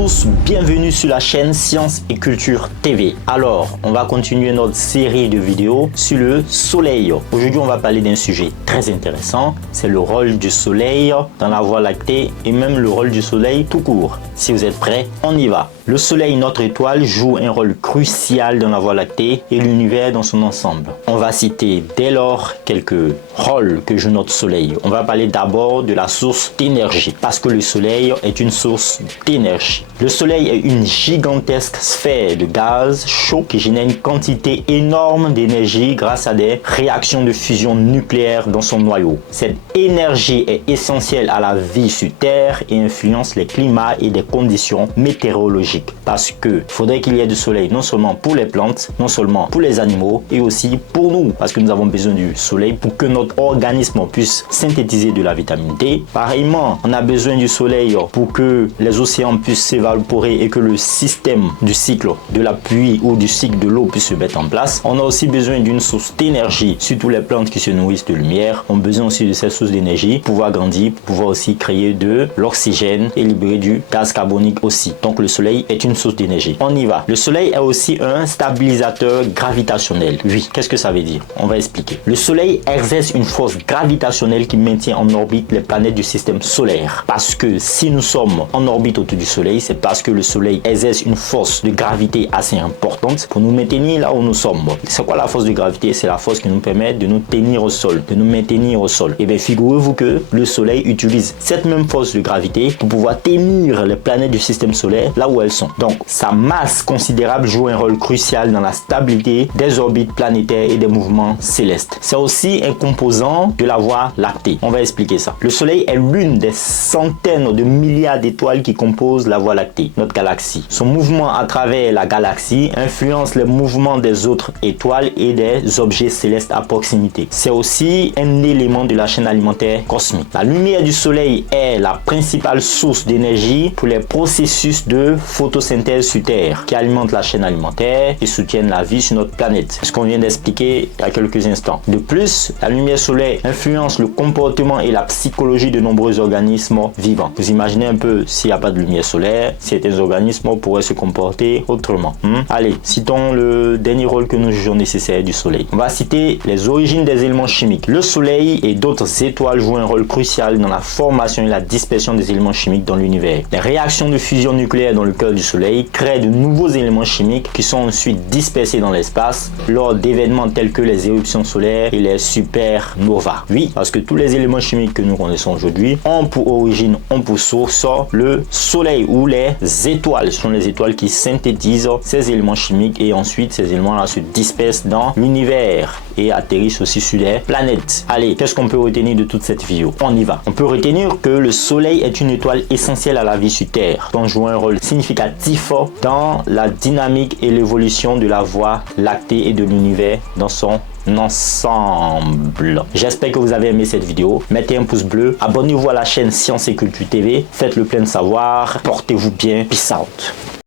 tous, bienvenue sur la chaîne Science et Culture TV. Alors, on va continuer notre série de vidéos sur le soleil. Aujourd'hui, on va parler d'un sujet très intéressant, c'est le rôle du soleil dans la Voie lactée et même le rôle du soleil tout court. Si vous êtes prêts, on y va. Le soleil, notre étoile, joue un rôle crucial dans la Voie lactée et l'univers dans son ensemble. On va citer dès lors quelques rôles que joue notre soleil. On va parler d'abord de la source d'énergie, parce que le soleil est une source d'énergie. Le soleil est une gigantesque sphère de gaz chaud qui génère une quantité énorme d'énergie grâce à des réactions de fusion nucléaire dans son noyau. Cette énergie est essentielle à la vie sur Terre et influence les climats et des conditions météorologiques. Parce que faudrait qu'il y ait du soleil non seulement pour les plantes, non seulement pour les animaux et aussi pour nous, parce que nous avons besoin du soleil pour que notre organisme puisse synthétiser de la vitamine D. Pareillement, on a besoin du soleil pour que les océans puissent s'évaporer et que le système du cycle de la pluie ou du cycle de l'eau puisse se mettre en place. On a aussi besoin d'une source d'énergie, surtout les plantes qui se nourrissent de lumière ont besoin aussi de cette source d'énergie pour pouvoir grandir, pour pouvoir aussi créer de l'oxygène et libérer du gaz carbonique aussi. Donc le soleil est une source d'énergie. On y va. Le soleil est aussi un stabilisateur gravitationnel. Oui, qu'est-ce que ça veut dire? On va expliquer. Le soleil exerce une force gravitationnelle qui maintient en orbite les planètes du système solaire. Parce que si nous sommes en orbite autour du soleil, c'est parce que le soleil exerce une force de gravité assez importante pour nous maintenir là où nous sommes. C'est quoi la force de gravité? C'est la force qui nous permet de nous tenir au sol, de nous maintenir au sol. Et bien figurez-vous que le soleil utilise cette même force de gravité pour pouvoir tenir les planètes du système solaire là où elles sont. Donc sa masse considérable joue un rôle crucial dans la stabilité des orbites planétaires et des mouvements célestes. C'est aussi un composant de la Voie lactée. On va expliquer ça. Le soleil est l'une des centaines de milliards d'étoiles qui composent la Voie lactée, notre galaxie. Son mouvement à travers la galaxie influence les mouvements des autres étoiles et des objets célestes à proximité. C'est aussi un élément de la chaîne alimentaire cosmique. La lumière du soleil est la principale source d'énergie pour les processus de photosynthèse sur Terre qui alimentent la chaîne alimentaire et soutiennent la vie sur notre planète. C'est ce qu'on vient d'expliquer il y a quelques instants. De plus, la lumière solaire influence le comportement et la psychologie de nombreux organismes vivants. Vous imaginez un peu s'il n'y a pas de lumière solaire, certains organismes pourraient se comporter autrement. Allez, citons le dernier rôle que nous jugeons nécessaire du soleil. On va citer les origines des éléments chimiques. Le soleil et d'autres étoiles jouent un rôle crucial dans la formation et la dispersion des éléments chimiques dans l'univers. Les réactions de fusion nucléaire dans le cœur du soleil créent de nouveaux éléments chimiques qui sont ensuite dispersés dans l'espace lors d'événements tels que les éruptions solaires et les supernovas. Oui, parce que tous les éléments chimiques que nous connaissons aujourd'hui ont pour origine, ont pour source le soleil ou les étoiles. Ce sont les étoiles qui synthétisent ces éléments chimiques et ensuite ces éléments-là se dispersent dans l'univers et atterrissent aussi sur les planètes. Allez, qu'est-ce qu'on peut retenir de toute cette vidéo? On y va. On peut retenir que le soleil est une étoile essentielle à la vie sur Terre, dont joue un rôle significatif dans la dynamique et l'évolution de la Voie lactée et de l'univers dans son ensemble. J'espère que vous avez aimé cette vidéo. Mettez un pouce bleu, abonnez-vous à la chaîne Science et Culture TV, faites le plein de savoir, portez-vous bien, peace out.